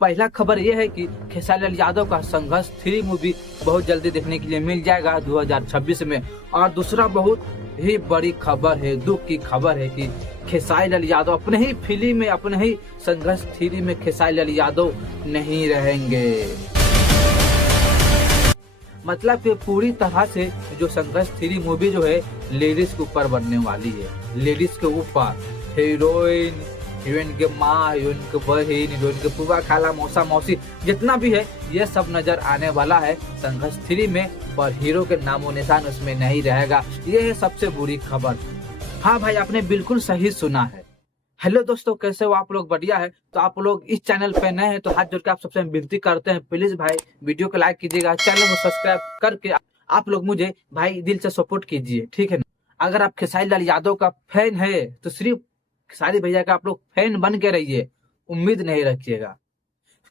पहला खबर ये है कि खेसारी लाल यादव का संघर्ष 3 मूवी बहुत जल्दी देखने के लिए मिल जाएगा 2026 में। और दूसरा बहुत ही बड़ी खबर है, दुख की खबर है कि खेसारी लाल यादव अपने ही फिल्म में, अपने ही संघर्ष 3 में खेसारी लाल यादव नहीं रहेंगे। मतलब कि पूरी तरह से जो संघर्ष 3 मूवी जो है लेडीज के ऊपर बनने वाली है। लेडीज के ऊपर हीरोइन, हीरोइन के माँ, हीरोइन के बहन, हीरोइन के फूफा, खाला, मौसा, मौसी जितना भी है ये सब नजर आने वाला है संघर्ष 3 में। पर हीरो के नामो निशान उसमें नहीं रहेगा, ये है सबसे बुरी खबर। हाँ भाई, आपने बिल्कुल सही सुना है। हेलो दोस्तों, कैसे हो आप लोग? बढ़िया है। तो आप लोग इस चैनल पे नए हैं तो हाथ जोड़ के आप सबसे विनती करते हैं, प्लीज भाई वीडियो को लाइक कीजिएगा, चैनल को सब्सक्राइब करके आप लोग मुझे भाई दिल से सपोर्ट कीजिए, ठीक है ना। अगर आप खेसारी लाल यादव का फैन है तो सिर्फ खेसारी भैया का आप लोग फैन बन के रहिए, उम्मीद नहीं रखिएगा।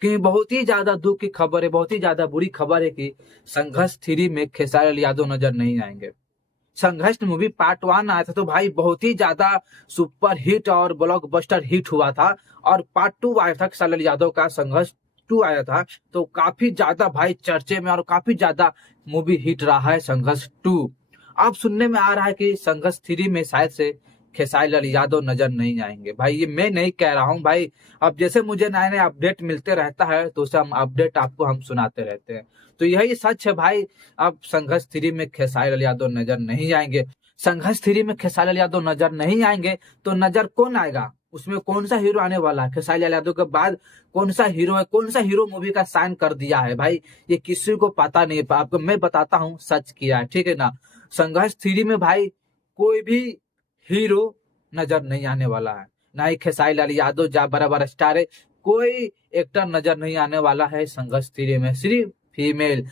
क्योंकि बहुत ही ज्यादा दुख की खबर है, बहुत ही ज्यादा बुरी खबर है कि संघर्ष 3 में खेसारी लाल यादव नजर नहीं आएंगे। संघर्ष मूवी पार्ट 1 आया था तो भाई बहुत ही ज्यादा सुपर हिट और ब्लॉकबस्टर हिट हुआ था। और पार्ट 2 आया था खेसारी लाल यादव का, संघर्ष 2 आया था तो काफी ज्यादा भाई चर्चे में और काफी ज्यादा मूवी हिट रहा है संघर्ष 2। अब सुनने में आ रहा है कि संघर्ष 3 में शायद से खेसारी लाल यादव नजर नहीं आएंगे। भाई ये मैं नहीं कह रहा हूँ भाई, अब जैसे मुझे नए नए अपडेट मिलते रहता है तो उसे हम अपडेट आपको हम सुनाते रहते हैं। तो यही सच है भाई, अब संघर्ष 3 में खेसारी लाल यादव नजर नहीं आएंगे। संघर्ष 3 में खेसारी लाल यादव नजर नहीं आएंगे तो नजर कौन आएगा? उसमें कौन सा हीरो आने वाला है? खेसारी लाल यादव के बाद कौन सा हीरो है? कौन सा हीरो मूवी का साइन कर दिया है भाई? ये किसी को पता नहीं। आपको मैं बताता हूँ सच किया है, ठीक है ना। संघर्ष 3 में भाई कोई भी हीरो नजर नहीं आने वाला है, ना ही खेसारी लाल यादव जा बड़ा बड़ा स्टार है, कोई एक्टर नजर नहीं आने वाला है संघर्ष 3 में, सिर्फ फीमेल।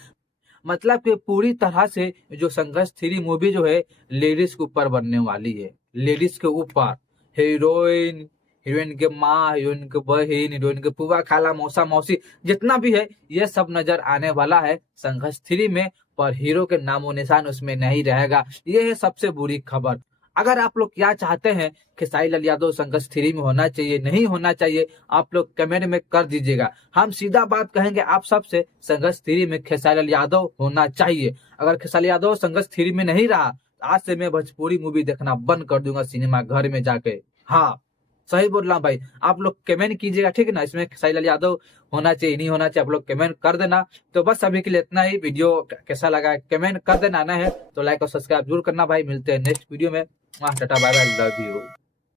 मतलब कि पूरी तरह से जो संघर्ष 3 मूवी जो है लेडीज के ऊपर बनने वाली है। लेडीज के ऊपर हीरोइन, हीरोइन के माँ, हीरोइन के बहन, हीरोइन के फूफा, खाला, मौसा, मौसी जितना भी है ये सब नजर आने वाला है संघर्ष 3 में। पर हीरो के नामो निशान उसमें नहीं रहेगा, ये है सबसे बुरी खबर। अगर आप लोग क्या चाहते हैं खेसारी लाल यादव संघर्ष 3 में होना चाहिए नहीं होना चाहिए, आप लोग कमेंट में कर दीजिएगा। हम सीधा बात कहेंगे आप सबसे, संघर्ष 3 में खेसारी लाल यादव होना चाहिए। अगर खेसारी यादव संघर्ष 3 में नहीं रहा आज से मैं भोजपुरी मूवी देखना बंद कर दूंगा सिनेमा घर में जाके। हाँ सही बोल रहा हूँ भाई, आप लोग कमेंट कीजिएगा, ठीक है ना। इसमें खेसारी लाल यादव होना चाहिए नहीं होना चाहिए आप लोग कमेंट कर देना। तो बस अभी के लिए इतना ही। वीडियो कैसा लगा कमेंट कर देना, आना है तो लाइक और सब्सक्राइब जरूर करना भाई। मिलते हैं नेक्स्ट वीडियो में। Tata bye bye, love you.